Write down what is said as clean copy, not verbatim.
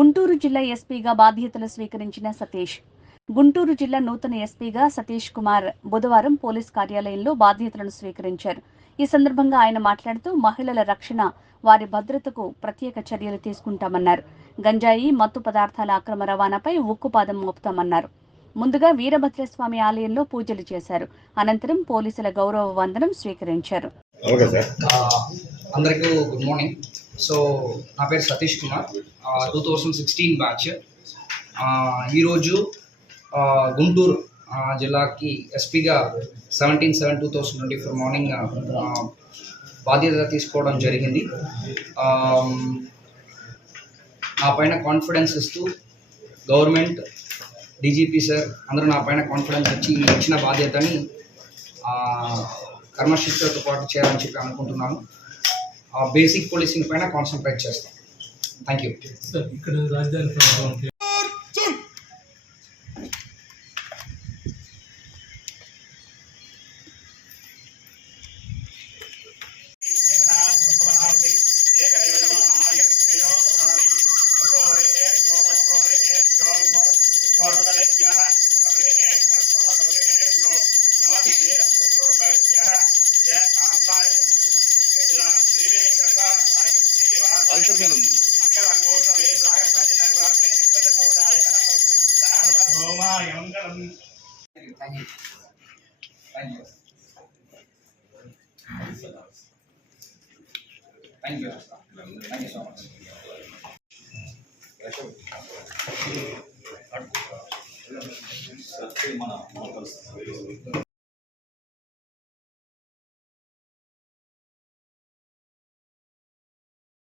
గుంటూరు జిల్లా ఎస్పీగా బాధ్యతలు స్వీకరించిన సతీష్. గుంటూరు జిల్లా నూతన ఎస్పీగా సతీష్ కుమార్ బుధవారం పోలీస్ కార్యాలయంలో బాధ్యతలను స్వీకరించారు. ఈ సందర్భంగా ఆయన మాట్లాడుతూ మహిళల రక్షణ, వారి భద్రతకు ప్రత్యేక చర్యలు తీసుకుంటామన్నారు. గంజాయి, మత్తు పదార్థాల అక్రమ రవాణాపై ఉక్కుపాదం మోపుతామన్నారు. ముందుగా వీరభద్రస్వామి ఆలయంలో పూజలు చేశారు. అనంతరం పోలీసుల గౌరవ వందనం స్వీకరించారు. అందరికీ గుడ్ మార్నింగ్. సో నా పేరు సతీష్ కుమార్, 2016 బ్యాచ్. ఈరోజు గుంటూరు జిల్లాకి ఎస్పీగా 17/7/2024 మార్నింగ్ బాధ్యత తీసుకోవడం జరిగింది. నా పైన కాన్ఫిడెన్స్ ఇస్తూ గవర్నమెంట్, డీజీపీ సార్ అందరూ నా పైన కాన్ఫిడెన్స్ ఇచ్చి ఇచ్చిన బాధ్యతని కర్మశిక్షతో పాటు చేయాలని చెప్పి అనుకుంటున్నాను. బేసిక్ పోలీసింగ్ పైన కాన్సన్ట్రేట్ చేస్తాం. Thank you. ఇక్కడ రాజధాని ప్రభుత్వం Thank you so much.